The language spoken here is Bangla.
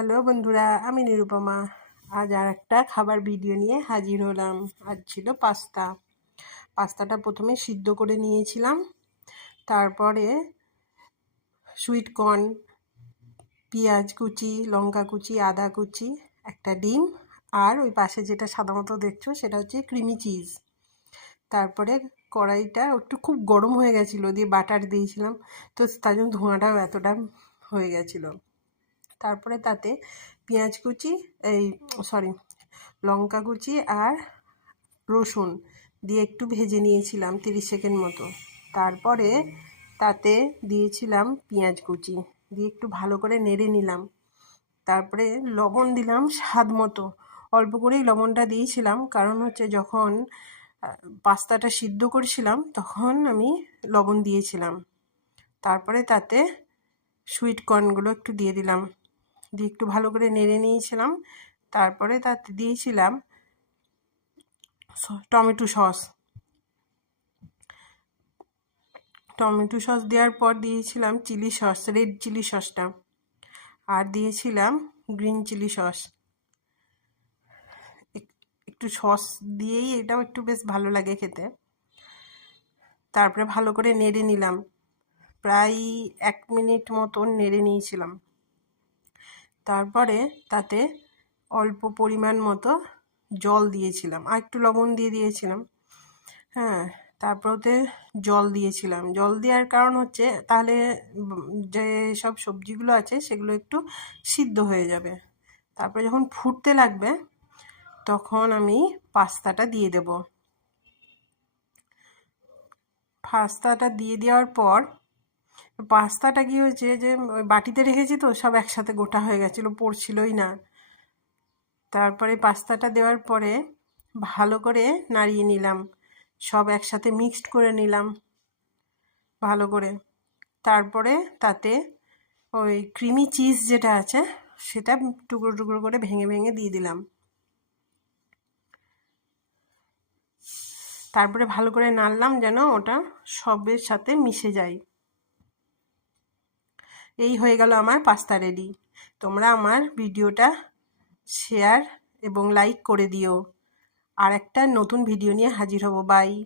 হ্যালো বন্ধুরা, আমি নিরুপমা। আজ আর একটা খাবার ভিডিও নিয়ে হাজির হলাম। আজ ছিল পাস্তাটা প্রথমে সিদ্ধ করে নিয়েছিলাম। তারপরে সুইট কর্ন, পেঁয়াজ কুচি, লঙ্কা কুচি, আদা কুচি, একটা ডিম, আর ওই পাশে যেটা সাদা মতো দেখছো সেটা হচ্ছে ক্রিমি চিজ। তারপরে কড়াইটা একটু খুব গরম হয়ে গেছিলো, দিয়ে বাটার দিয়েছিলাম, তো তার জন্য ধোঁয়াটাও এতটা হয়ে গেছিলো। তারপরে তাতে পেঁয়াজ কুচি, লঙ্কা কুচি আর রসুন দিয়ে একটু ভেজে নিয়েছিলাম 30 সেকেন্ড মতো। তারপরে তাতে দিয়েছিলাম পেঁয়াজ কুচি, দিয়ে একটু ভালো করে নেড়ে নিলাম। তারপরে লবণ দিলাম স্বাদ মতো। অল্প করেই লবণটা দিয়েছিলাম, কারণ হচ্ছে যখন পাস্তাটা সিদ্ধ করছিলাম তখন আমি লবণ দিয়েছিলাম। তারপরে তাতে সুইট কর্নগুলো একটু দিয়ে দিলাম, দিয়ে একটু ভালো করে নেড়ে নিয়েছিলাম। তারপরে তাতে দিয়েছিলাম টমেটো সস দেওয়ার পর দিয়েছিলাম চিলি সস, রেড চিলি সসটা, আর দিয়েছিলাম গ্রিন চিলি সস। একটু সস দিয়েই এটাও একটু বেশ ভালো লাগে খেতে। তারপরে ভালো করে নেড়ে নিলাম, প্রায় 1 মিনিট মতন নেড়ে নিয়েছিলাম। তারপরে তাতে অল্প পরিমাণ মতো জল দিয়েছিলাম, আর একটু লবণ দিয়ে দিয়েছিলাম। হ্যাঁ, তারপর ওতে জল দিয়েছিলাম। জল দেওয়ার কারণ হচ্ছে তাহলে যে সব সবজিগুলো আছে সেগুলো একটু সিদ্ধ হয়ে যাবে। তারপরে যখন ফুটতে লাগবে তখন আমি পাস্তাটা দিয়ে দেব। পাস্তাটা দিয়ে দেওয়ার পর পাস্তাটা কি হয়েছে, যে ওই বাটিতে রেখেছি তো সব একসাথে গোটা হয়ে গেছিলো, পড়ছিলই না। তারপরে পাস্তাটা দেওয়ার পরে ভালো করে নাড়িয়ে নিলাম, সব একসাথে মিক্সড করে নিলাম ভালো করে। তারপরে তাতে ওই ক্রিমি চিজ যেটা আছে সেটা টুকরো টুকরো করে ভেঙে ভেঙে দিয়ে দিলাম। তারপরে ভালো করে নাড়লাম যেন ওটা সবের সাথে মিশে যায়। এই হয়ে গেল আমার পাস্তা রেডি। তোমরা আমার ভিডিওটা শেয়ার এবং লাইক করে দিও। আর একটা নতুন ভিডিও নিয়ে হাজির হব। বাই।